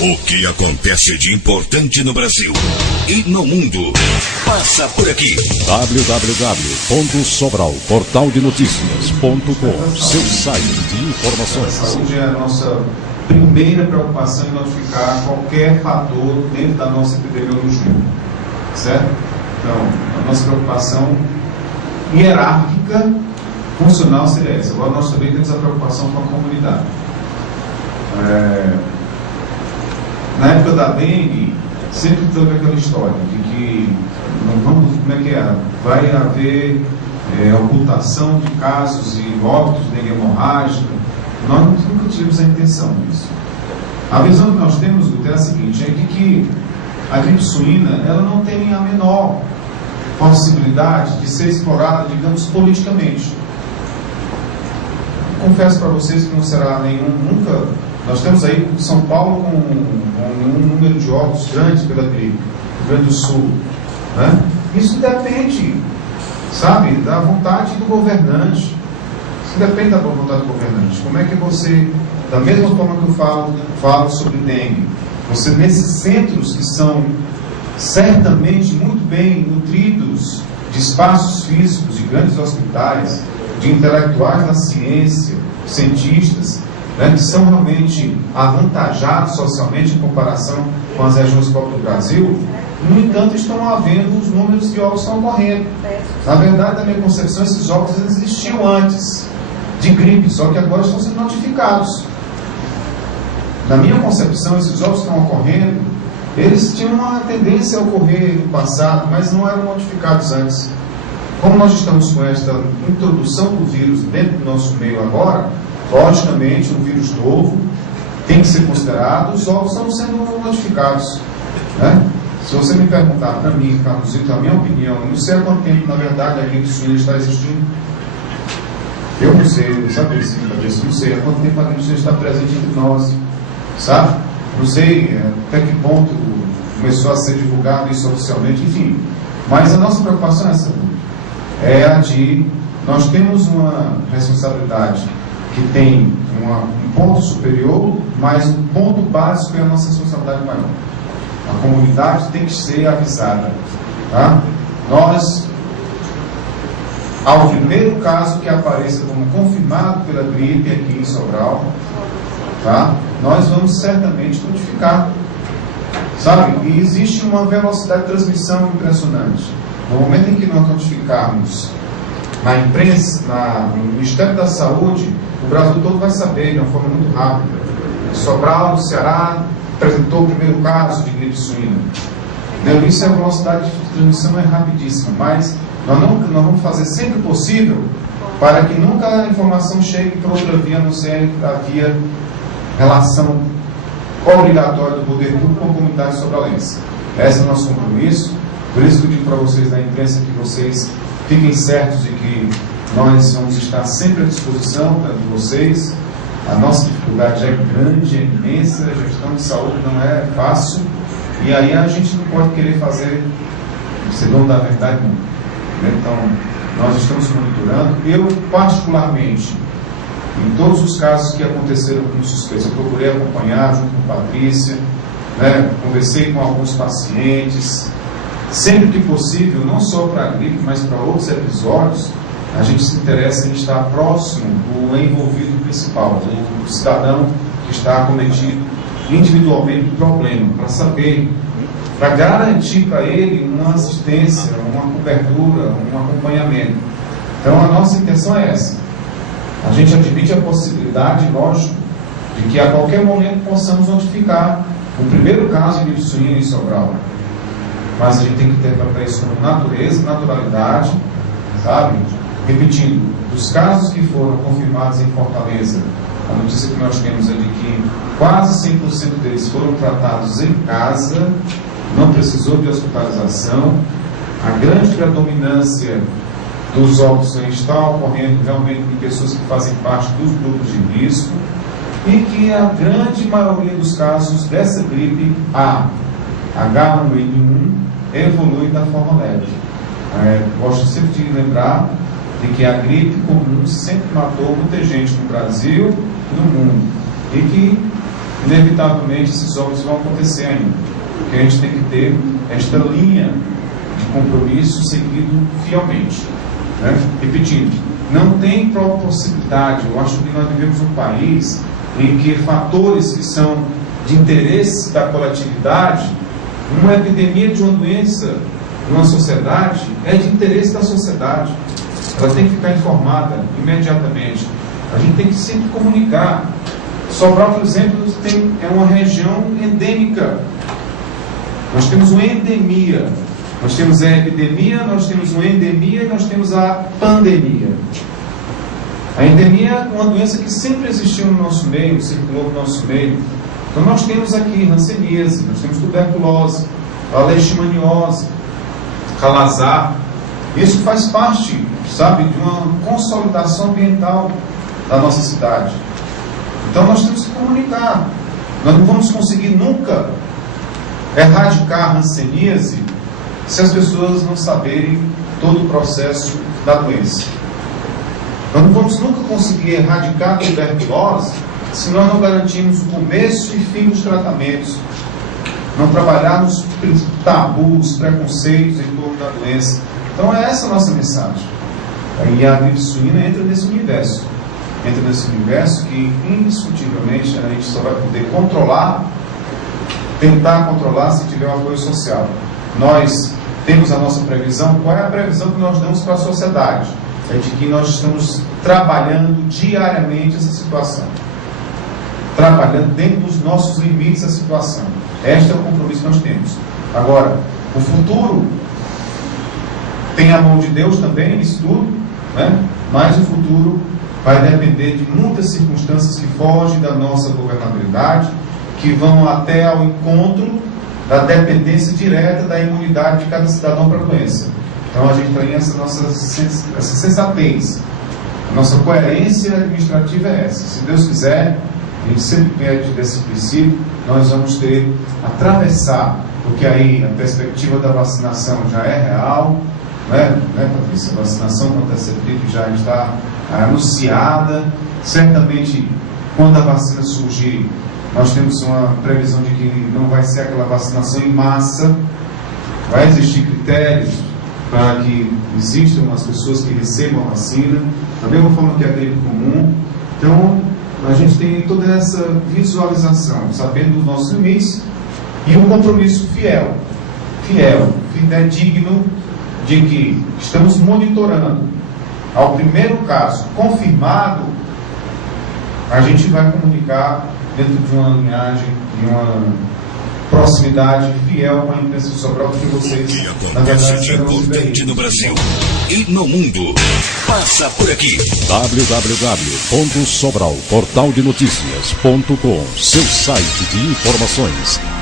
O que acontece de importante no Brasil e no mundo passa por aqui. www.sobral.portaldenoticias.com, seu site de informações. A saúde é a nossa primeira preocupação em notificar qualquer fator dentro da nossa epidemiologia, certo? Então, a nossa preocupação hierárquica funcional seria essa. Agora nós também temos a preocupação com a comunidade. Na época da dengue, sempre teve aquela história de que vai haver ocultação de casos e óbitos de dengue hemorrágica. Nós nunca tivemos a intenção disso. A visão que nós temos, Guto, é a seguinte, é de que a gripe suína ela não tem a menor possibilidade de ser explorada, digamos, politicamente. Confesso para vocês que não será nunca. Nós temos aí São Paulo com um número de óbitos grande pela gripe, Rio Grande do Sul, né? Isso depende, sabe, da vontade do governante. Isso depende da vontade do governante. Como é que você, da mesma forma que eu falo sobre dengue, você nesses centros que são certamente muito bem nutridos de espaços físicos, de grandes hospitais, de intelectuais da ciência, cientistas, né, que são realmente avantajados socialmente em comparação com as regiões próprias do Brasil, no entanto estão havendo os números de óbitos estão ocorrendo. Na verdade, na minha concepção, esses óbitos existiam antes de gripe, só que agora estão sendo notificados. Na minha concepção, esses óbitos estão ocorrendo, eles tinham uma tendência a ocorrer no passado, mas não eram notificados antes. Como nós estamos com esta introdução do vírus dentro do nosso meio agora, logicamente, um vírus novo tem que ser considerado, os óbitos estão sendo notificados, né? Se você me perguntar para mim, Carlosito, a minha opinião, eu não sei há quanto tempo, na verdade, a gripe suína está existindo. Eu não sei, não sabe isso, não sei há quanto tempo a gripe suína está presente entre nós, sabe? Não sei até que ponto começou a ser divulgado isso oficialmente, enfim. Mas a nossa preocupação é essa, é a de nós temos uma responsabilidade que tem um ponto superior, mas um ponto básico é a nossa responsabilidade maior. A comunidade tem que ser avisada, tá? Nós, ao primeiro caso que apareça como confirmado pela gripe aqui em Sobral, tá? Nós vamos certamente notificar, sabe? E existe uma velocidade de transmissão impressionante. No momento em que nós notificarmos na imprensa, no Ministério da Saúde, o Brasil todo vai saber de uma forma muito rápida. Sobral, Ceará, apresentou o primeiro caso de gripe suína. Isso é a velocidade de transmissão é rapidíssima, mas nós vamos fazer sempre o possível para que nunca a informação chegue por outra via, a não ser a via relação obrigatória do poder público com a comunidade sobralense. Esse é o nosso compromisso. Por isso que eu digo para vocês da imprensa que vocês fiquem certos de que nós vamos estar sempre à disposição de vocês. A nossa dificuldade é grande, é imensa, a gestão de saúde não é fácil, e aí a gente não pode querer ser dono da verdade nunca. Então, nós estamos monitorando. Eu, particularmente, em todos os casos que aconteceram com suspeitos, eu procurei acompanhar junto com a Patrícia, né, conversei com alguns pacientes, sempre que possível, não só para a gripe, mas para outros episódios, a gente se interessa em estar próximo do envolvido principal, do cidadão que está acometido individualmente do problema, para saber, para garantir para ele uma assistência, uma cobertura, um acompanhamento. Então a nossa intenção é essa. A gente admite a possibilidade, lógico, de que a qualquer momento possamos notificar o primeiro caso de gripe suína em Sobral. Mas a gente tem que ter para isso como naturalidade, sabe? Repetindo, dos casos que foram confirmados em Fortaleza, a notícia que nós temos é de que quase 100% deles foram tratados em casa, não precisou de hospitalização. A grande predominância dos óbitos está ocorrendo realmente em pessoas que fazem parte dos grupos de risco, e que a grande maioria dos casos dessa gripe A, H1N1, evolui da forma leve. Gosto sempre de lembrar de que a gripe comum sempre matou muita gente no Brasil e no mundo, e que inevitavelmente esses óbitos vão acontecer ainda. Porque a gente tem que ter esta linha de compromisso seguido fielmente. Né? Repetindo, não tem possibilidade, eu acho que nós vivemos um país em que fatores que são de interesse da coletividade, uma epidemia de uma doença numa sociedade é de interesse da sociedade. Ela tem que ficar informada imediatamente. A gente tem que sempre comunicar. Sobral, por exemplo, é uma região endêmica. Nós temos uma endemia. Nós temos a epidemia, nós temos uma endemia e nós temos a pandemia. A endemia é uma doença que sempre existiu no nosso meio, circulou no nosso meio. Então nós temos aqui hanseníase, nós temos tuberculose, a leishmaniose, calazar. Isso faz parte, sabe, de uma consolidação ambiental da nossa cidade. Então nós temos que comunicar. Nós não vamos conseguir nunca erradicar a hanseníase se as pessoas não saberem todo o processo da doença. Nós não vamos nunca conseguir erradicar a tuberculose se nós não garantirmos o começo e fim dos tratamentos, não trabalharmos tabus, preconceitos em torno da doença. Então é essa a nossa mensagem. E a gripe suína entra nesse universo. Entra nesse universo que, indiscutivelmente, a gente só vai poder controlar, tentar controlar se tiver um apoio social. Nós temos a nossa previsão. Qual é a previsão que nós damos para a sociedade? É de que nós estamos trabalhando diariamente essa situação. Trabalhando dentro dos nossos limites a situação. Este é o compromisso que nós temos. Agora, o futuro tem a mão de Deus também nisso tudo, né? Mas o futuro vai depender de muitas circunstâncias que fogem da nossa governabilidade, que vão até ao encontro da dependência direta da imunidade de cada cidadão para a doença. Então a gente tem essa sensatez. A nossa coerência administrativa é essa. Se Deus quiser, a gente sempre pede desse princípio, nós vamos ter atravessar, porque aí a perspectiva da vacinação já é real, né, Patrícia? A vacinação contra essa gripe já está anunciada. Certamente, quando a vacina surgir, nós temos uma previsão de que não vai ser aquela vacinação em massa. Vai existir critérios para que existam as pessoas que recebam a vacina, da mesma forma que a gripe comum. Então, a gente tem toda essa visualização, sabendo dos nossos limites, e um compromisso fidedigno, de que estamos monitorando. Ao primeiro caso confirmado, a gente vai comunicar dentro de uma linhagem, de uma proximidade fiel com a imprensa de Sobral, porque vocês, que acontece de importante no Brasil e no mundo passa por aqui. www.sobral, portal de notícias.com, seu site de informações.